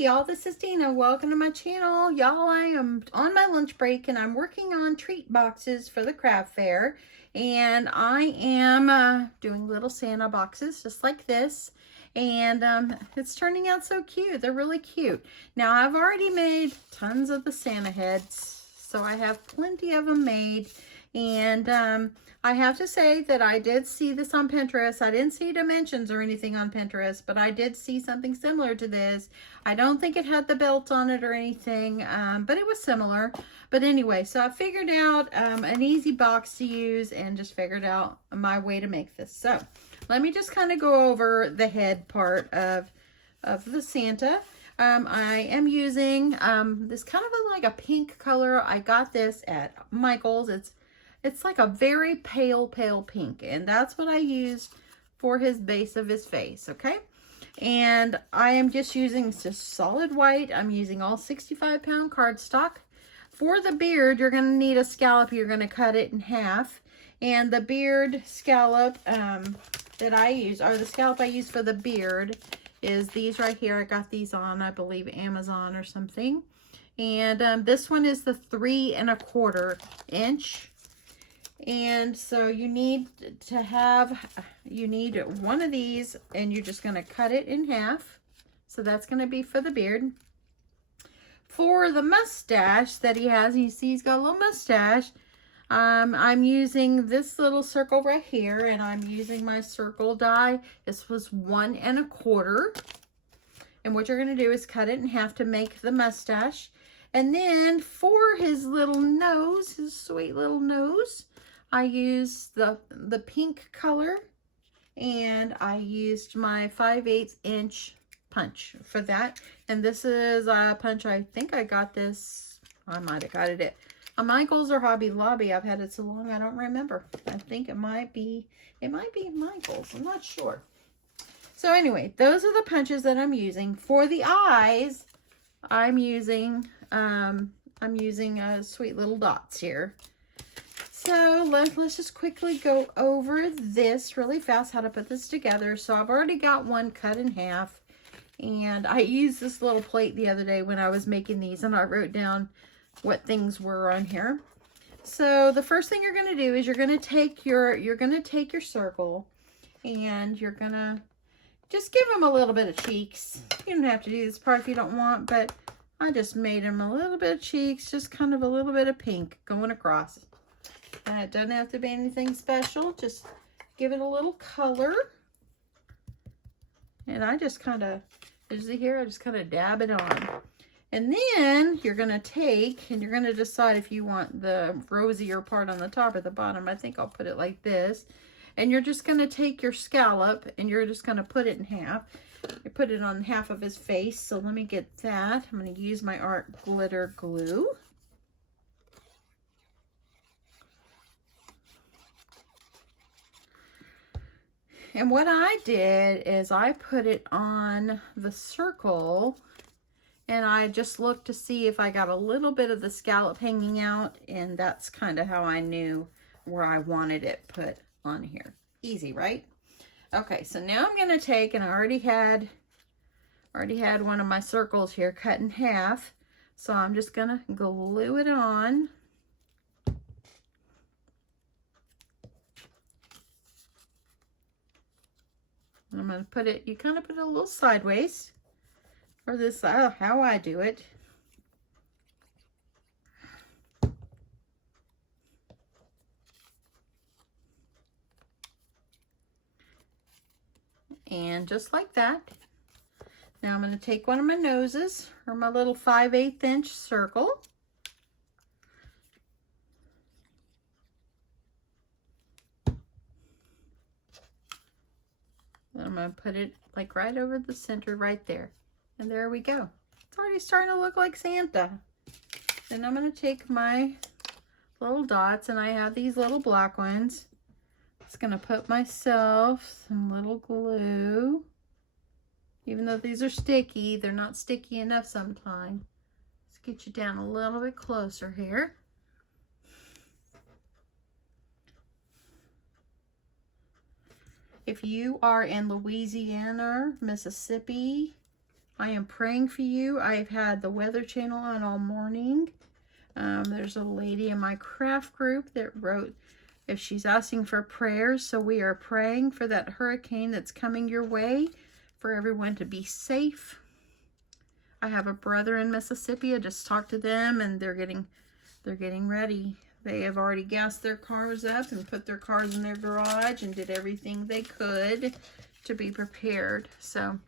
Hey y'all, this is Dina. Welcome to my channel. Y'all, I am on my lunch break and I'm working on treat boxes for the craft fair. And I am doing little Santa boxes just like this. And it's turning out so cute. They're really cute. Now, I've already made tons of the Santa heads, so I have plenty of them made. And I have to say that I did see this on Pinterest. I didn't see dimensions or anything on Pinterest, but I did see something similar to this. I don't think it had the belt on it or anything, but it was similar. But anyway, so I figured out an easy box to use and just figured out my way to make this. So let me just kind of go over the head part of the Santa. I am using this kind of like a pink color. I got this at Michael's. It's like a very pale pink, and that's what I used for his base of his face, okay? And I am just using just solid white. I'm using all 65-pound cardstock. For the beard, you're going to need a scallop. You're going to cut it in half. And the beard scallop that I use, or the scallop I use for the beard, is these right here. I got these on, I believe, Amazon or something. And this one is the 3 1/4 inch. And so you need one of these, and you're just going to cut it in half. So that's going to be for the beard. For the mustache that he has, you see he's got a little mustache. I'm using this little circle right here, and I'm using my circle die. This was 1 1/4. And what you're going to do is cut it in half to make the mustache. And then for his little nose, his sweet little nose, I used the pink color, and I used my 5/8 inch punch for that. And this is a punch, I think I got this, I might have got it at Michael's or Hobby Lobby. I've had it so long I don't remember. I think it might be Michael's. I'm not sure. So anyway, those are the punches that I'm using. For the eyes, I'm using sweet little dots here. So let's just quickly go over this really fast, how to put this together. So I've already got one cut in half, and I used this little plate the other day when I was making these, and I wrote down what things were on here. So the first thing you're going to do is you're going to take your circle, and you're going to just give them a little bit of cheeks. You don't have to do this part if you don't want, but I just made them a little bit of cheeks, just kind of a little bit of pink going across. It doesn't have to be anything special. Just give it a little color. And I just kind of, as you hear, I just kind of dab it on. And then you're going to take, and you're going to decide if you want the rosier part on the top or the bottom. I think I'll put it like this. And you're just going to take your scallop, and you're just going to put it in half. You put it on half of his face. So let me get that. I'm going to use my Art Glitter Glue. And what I did is I put it on the circle, and I just looked to see if I got a little bit of the scallop hanging out, and that's kind of how I knew where I wanted it put on here. Easy, right? Okay, so now I'm going to take, and I already had one of my circles here cut in half, so I'm just going to glue it on. I'm going to put it, you kind of put it a little sideways, or this, how I do it. And just like that. Now I'm going to take one of my noses, or my little 5/8 inch circle. I'm going to put it like right over the center right there. And there we go. It's already starting to look like Santa. Then I'm going to take my little dots, and I have these little black ones. Just going to put myself some little glue. Even though these are sticky, they're not sticky enough sometimes. Let's get you down a little bit closer here. If you are in Louisiana, Mississippi, I am praying for you. I've had the Weather Channel on all morning. There's a lady in my craft group that wrote if she's asking for prayers. So we are praying for that hurricane that's coming your way, for everyone to be safe. I have a brother in Mississippi. I just talked to them, and they're getting ready. They have already gassed their cars up and put their cars in their garage and did everything they could to be prepared. So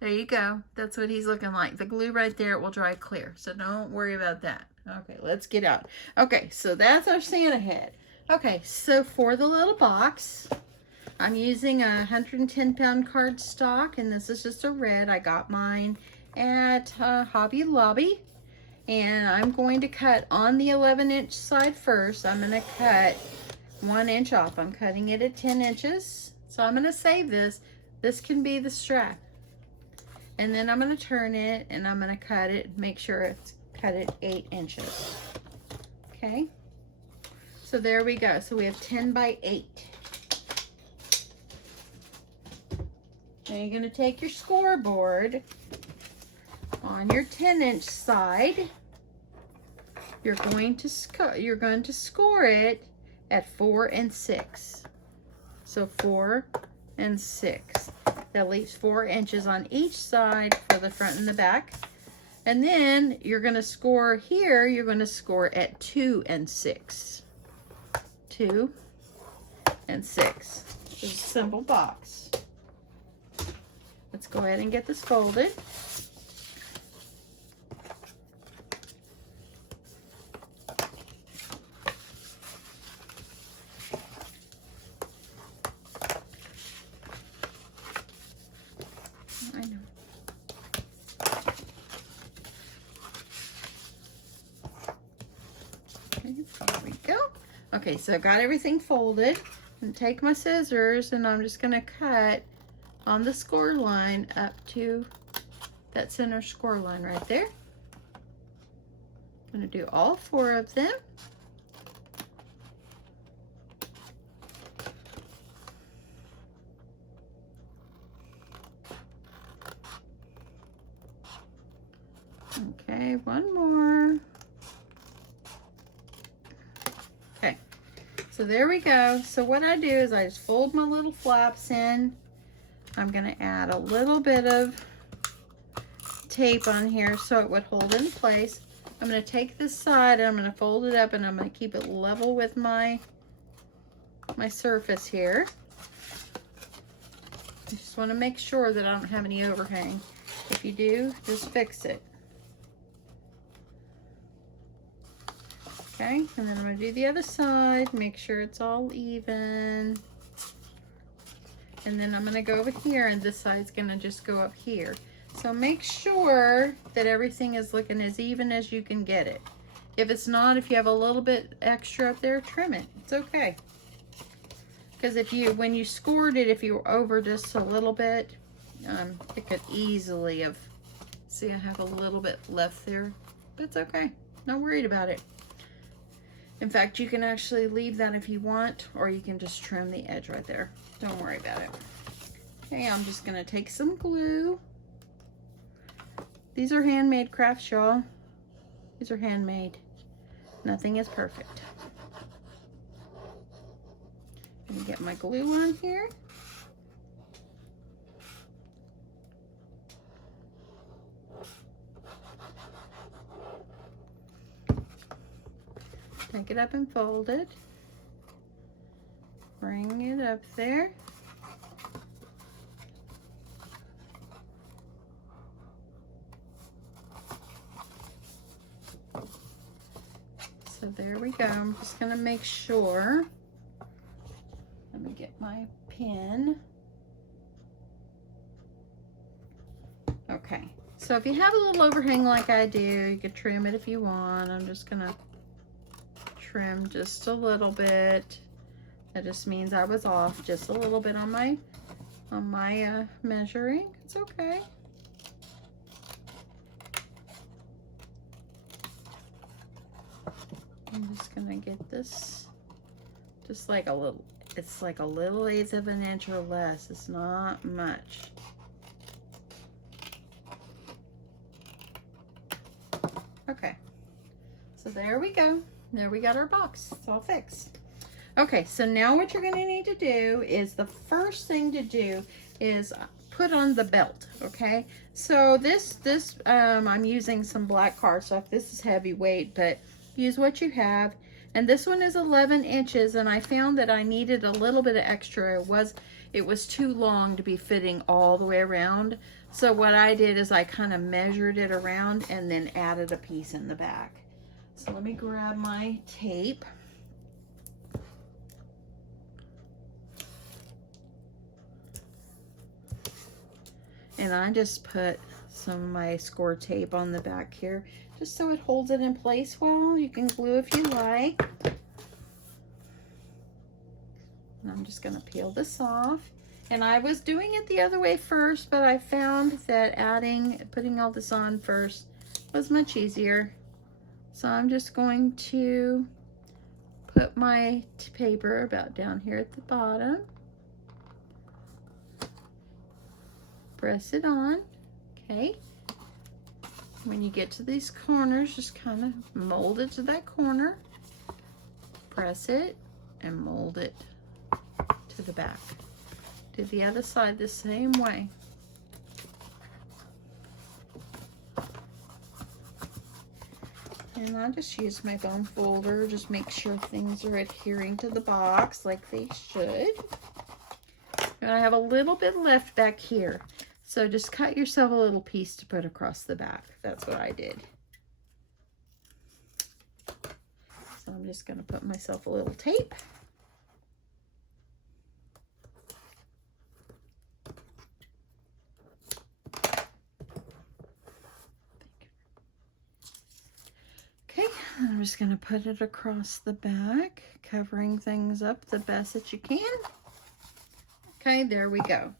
there you go. That's what he's looking like. The glue right there, it will dry clear. So don't worry about that. Okay, let's get out. Okay, so that's our Santa head. Okay, so for the little box, I'm using a 110-pound cardstock, and this is just a red. I got mine at Hobby Lobby. And I'm going to cut on the 11-inch side first. I'm going to cut 1 inch off. I'm cutting it at 10 inches. So I'm going to save this. This can be the strap. And then I'm going to turn it, and I'm going to cut it, make sure it's cut at 8 inches. Okay. So there we go. So we have 10 by 8. Now you're going to take your scoreboard on your 10-inch side. You're going to score it at 4 and 6. So 4 and 6. That leaves 4 inches on each side for the front and the back. And then you're going to score here, you're going to score at 2 and 6. 2 and 6. Just a simple box. Let's go ahead and get this folded. I know. Okay, there we go. Okay, so I got everything folded. And take my scissors, and I'm just going to cut on the score line up to that center score line right there. I'm going to do all 4 of them. Okay, one more. Okay, so there we go. So what I do is I just fold my little flaps in. I'm going to add a little bit of tape on here so it would hold in place. I'm going to take this side and I'm going to fold it up, and I'm going to keep it level with my surface here. I just want to make sure that I don't have any overhang. If you do, just fix it. Okay, and then I'm going to do the other side, make sure it's all even. And then I'm going to go over here, and this side's going to just go up here. So make sure that everything is looking as even as you can get it. If it's not, if you have a little bit extra up there, trim it. It's okay. Because when you scored it, if you were over just a little bit, it could easily have, see I have a little bit left there, but it's okay. Not worried about it. In fact, you can actually leave that if you want, or you can just trim the edge right there. Don't worry about it. Okay, I'm just gonna take some glue. These are handmade crafts, y'all. These are handmade. Nothing is perfect. Let me get my glue on here. Take it up and fold it. Bring it up there. So there we go. I'm just going to make sure. Let me get my pin. Okay. So if you have a little overhang like I do, you could trim it if you want. I'm just going to trim just a little bit. That just means I was off just a little bit on my measuring. It's okay. I'm just gonna get this just like a little, it's like a little 1/8 of an inch or less. It's not much. Okay, so there we go. There we got our box. It's all fixed. Okay, so now what you're going to need to do is, the first thing to do is put on the belt, okay? So this I'm using some black cardstock. This is heavyweight, but use what you have. And this one is 11 inches, and I found that I needed a little bit of extra. It was too long to be fitting all the way around. So what I did is I kind of measured it around and then added a piece in the back. So let me grab my tape. And I just put some of my score tape on the back here, just so it holds it in place well. You can glue if you like. And I'm just gonna peel this off. And I was doing it the other way first, but I found that putting all this on first was much easier. So I'm just going to put my paper about down here at the bottom. Press it on, okay? When you get to these corners, just kind of mold it to that corner. Press it and mold it to the back. Do the other side the same way. And I just use my bone folder, just make sure things are adhering to the box like they should. And I have a little bit left back here. So just cut yourself a little piece to put across the back. That's what I did. So I'm just gonna put myself a little tape. Okay, I'm just gonna put it across the back, covering things up the best that you can. Okay, there we go.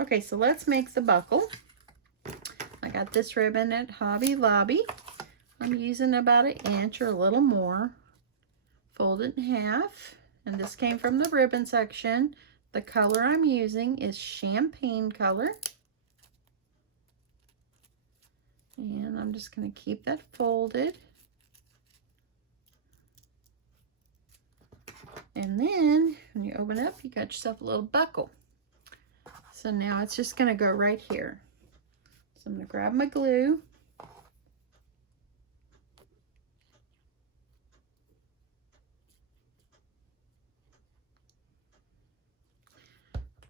Okay, so let's make the buckle. I got this ribbon at Hobby Lobby. I'm using about 1 inch or a little more. Fold it in half, and this came from the ribbon section. The color I'm using is champagne color. And I'm just going to keep that folded. And then when you open up, you got yourself a little buckle. So now it's just going to go right here. So I'm going to grab my glue.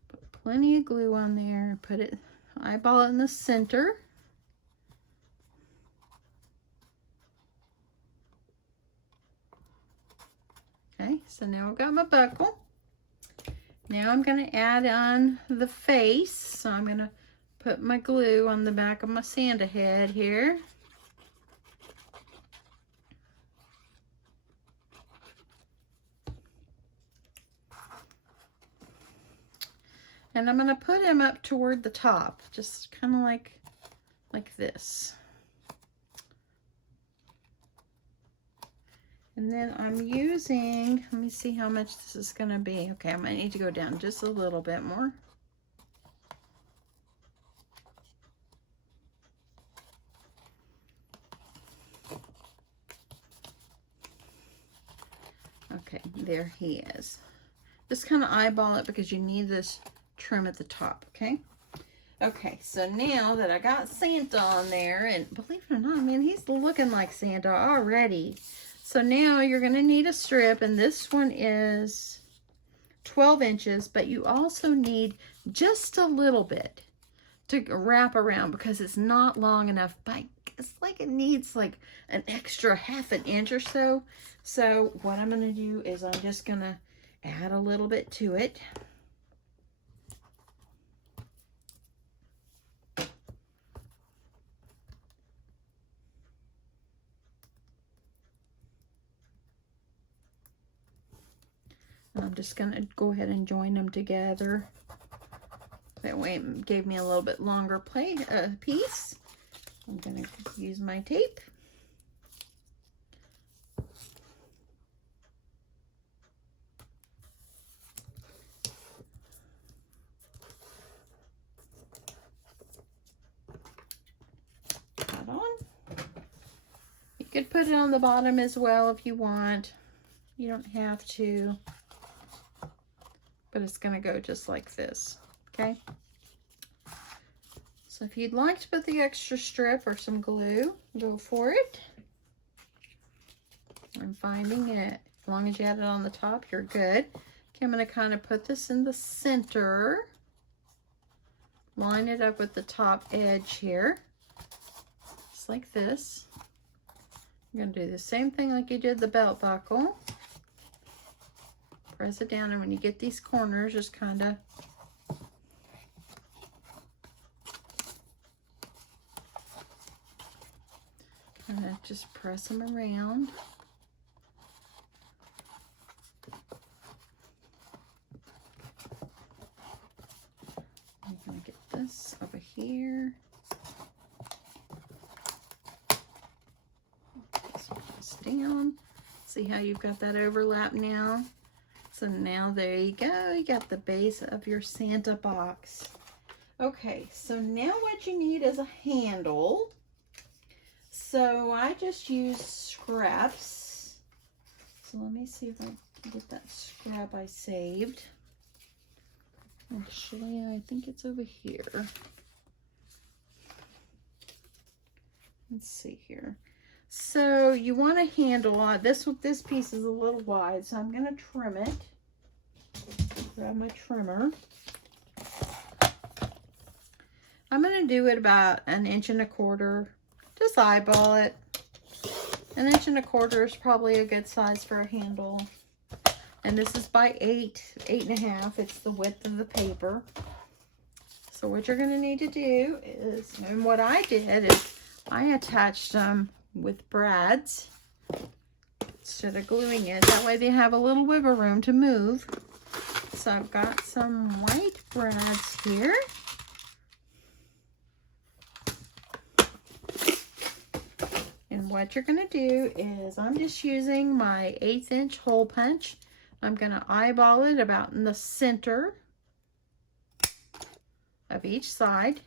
Put plenty of glue on there. Put it, eyeball it in the center. Okay, so now I've got my buckle. Now I'm going to add on the face. So I'm going to put my glue on the back of my Santa head here. And I'm going to put him up toward the top, just kind of like this. And then I'm using, let me see how much this is going to be. Okay, I might need to go down just a little bit more. Okay, there he is. Just kind of eyeball it because you need this trim at the top, okay? Okay, so now that I got Santa on there, and believe it or not, man, he's looking like Santa already. So now you're going to need a strip, and this one is 12 inches, but you also need just a little bit to wrap around because it's not long enough, but it's like it needs like an extra ½ an inch or so. So what I'm going to do is I'm just going to add a little bit to it. I'm just going to go ahead and join them together. That way it gave me a little bit longer piece. I'm going to use my tape. You could put it on the bottom as well if you want. You don't have to. But it's going to go just like this. Okay? So if you'd like to put the extra strip or some glue, go for it. I'm finding it. As long as you had it on the top, you're good. Okay, I'm going to kind of put this in the center. Line it up with the top edge here. Just like this. I'm going to do the same thing like you did the belt buckle. Press it down, and when you get these corners, just kind of just press them around. I'm going to get this over here. Just press down. See how you've got that overlap now? So now there you go. You got the base of your Santa box. Okay, so now what you need is a handle. So I just use scraps. So let me see if I can get that scrap I saved. Actually, I think it's over here. Let's see here. So you want a handle. This piece is a little wide, so I'm going to trim it. Grab my trimmer. I'm going to do it about 1.25 inches. Just eyeball it. 1.25 inches is probably a good size for a handle. And this is by 8.5. It's the width of the paper. So what you're going to need to do is, and what I did is I attached them with brads instead of gluing it. That way they have a little wiggle room to move. So I've got some white brads here. And what you're going to do is, I'm just using my 1/8 inch hole punch. I'm going to eyeball it about in the center of each side.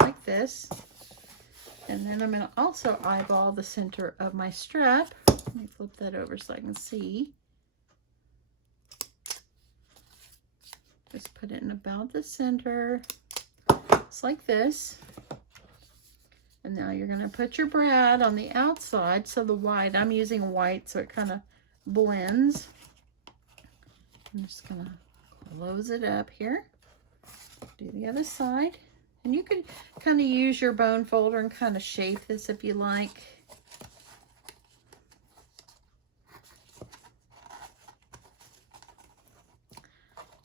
Like this. And then I'm going to also eyeball the center of my strap. Let me flip that over so I can see. Just put it in about the center. Just like this. And now you're going to put your brad on the outside. So the white, I'm using white so it kind of blends. I'm just going to close it up here. Do the other side. And you can kind of use your bone folder and kind of shape this if you like.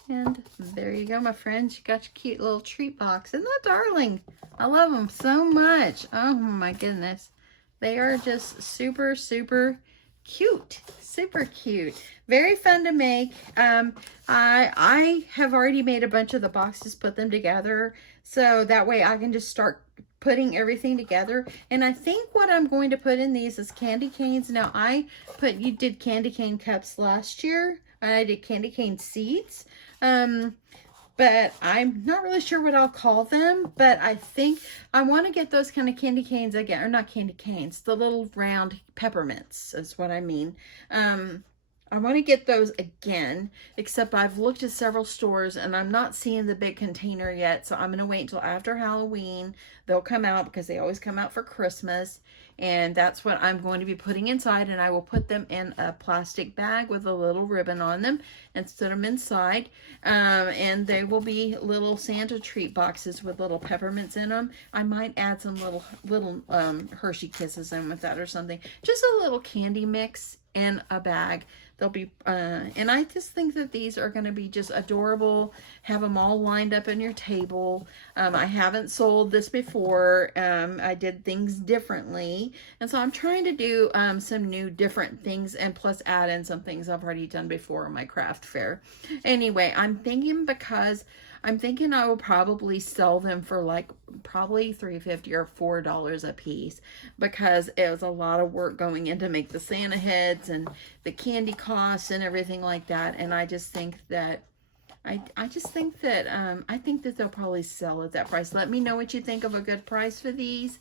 And there you go, my friends. You got your cute little treat box. Isn't that darling? I love them so much. Oh my goodness. They are just super, super cute. Super cute. Very fun to make. I have already made a bunch of the boxes, put them together. So that way I can just start putting everything together. And I think what I'm going to put in these is candy canes. Now you did candy cane cups last year. And I did candy cane seeds. But I'm not really sure what I'll call them, but I think I want to get those kind of candy canes again, or not candy canes, the little round peppermints is what I mean. I want to get those again, except I've looked at several stores and I'm not seeing the big container yet, so I'm going to wait until after Halloween. They'll come out because they always come out for Christmas, and that's what I'm going to be putting inside, and I will put them in a plastic bag with a little ribbon on them and set them inside, and they will be little Santa treat boxes with little peppermints in them. I might add some little Hershey Kisses in with that or something. Just a little candy mix in a bag. They'll be, and I just think that these are going to be just adorable. Have them all lined up in your table. I haven't sold this before. I did things differently. And so I'm trying to do some new different things, and plus add in some things I've already done before on my craft fair. Anyway, I'm thinking I will probably sell them for like probably $3.50 or $4 a piece, because it was a lot of work going in to make the Santa heads and the candy costs and everything like that. And I just think that I just think that I think that they'll probably sell at that price. Let me know what you think of a good price for these.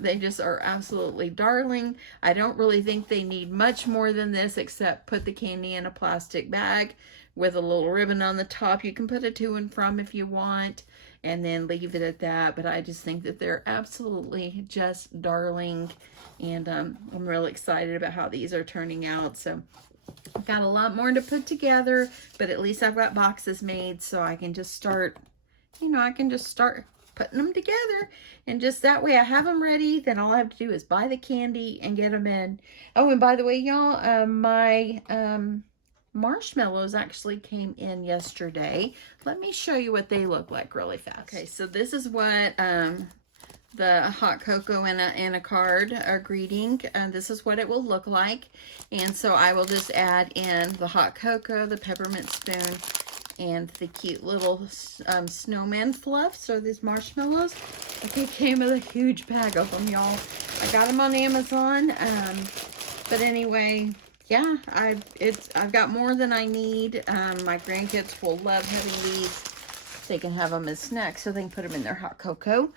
They just are absolutely darling. I don't really think they need much more than this, except put the candy in a plastic bag with a little ribbon on the top. You can put a to and from if you want, and then leave it at that. But I just think that they're absolutely just darling, and I'm really excited about how these are turning out. So I've got a lot more to put together, but at least I've got boxes made, so I can just start, you know, I can just start putting them together, and just that way I have them ready. Then all I have to do is buy the candy and get them in. Oh, and by the way, y'all, my marshmallows actually came in yesterday. Let me show you what they look like really fast. Okay, so this is what the hot cocoa and a card, a greeting, and this is what it will look like. And so I will just add in the hot cocoa, the peppermint spoon, and the cute little snowman fluff. So these marshmallows, okay, came with a huge bag of them, y'all. I got them on Amazon, but anyway, yeah, I've got more than I need. My grandkids will love having these. They can have them as snacks, so they can put them in their hot cocoa.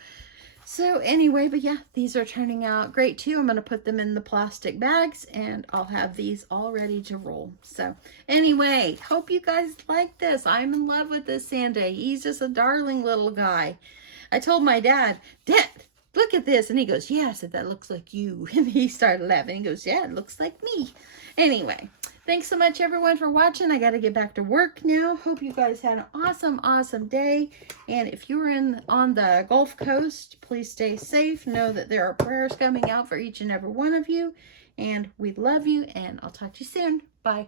So anyway, but yeah, these are turning out great too. I'm going to put them in the plastic bags, and I'll have these all ready to roll. So anyway, hope you guys like this. I'm in love with this Santa. He's just a darling little guy. I told my dad, Dad, look at this. And he goes, yeah. I said, that looks like you. And he started laughing. He goes, yeah, it looks like me. Anyway, thanks so much, everyone, for watching. I got to get back to work now. Hope you guys had an awesome, awesome day. And if you're on the Gulf Coast, please stay safe. Know that there are prayers coming out for each and every one of you. And we love you, and I'll talk to you soon. Bye.